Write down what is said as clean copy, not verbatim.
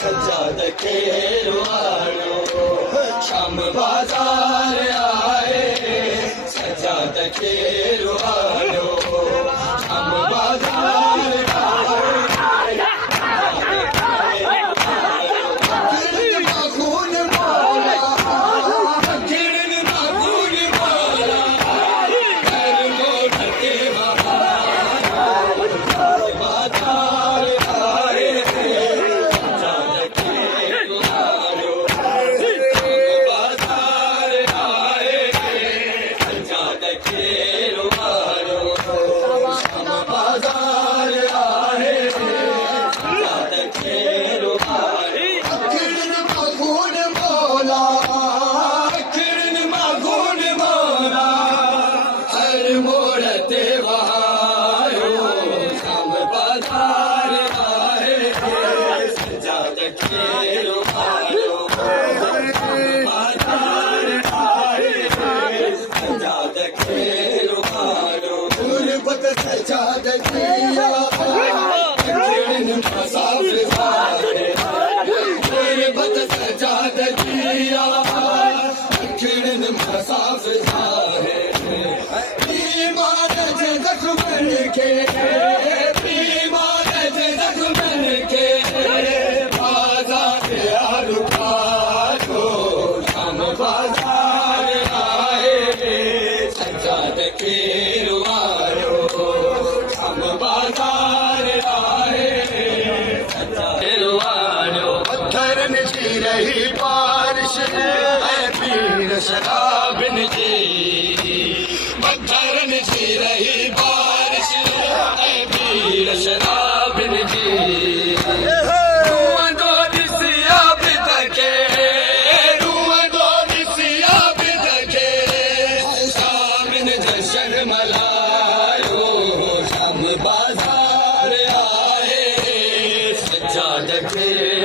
सजाद के रुआनो शाम बाजार आए सजाद के रुआनो शाम बाजार शराबन जी बदरन जी रही बारिश पीर शराबन जी दो दिसिया बिदके शामिन जशन मलायो शाम बाजार आए सजाद के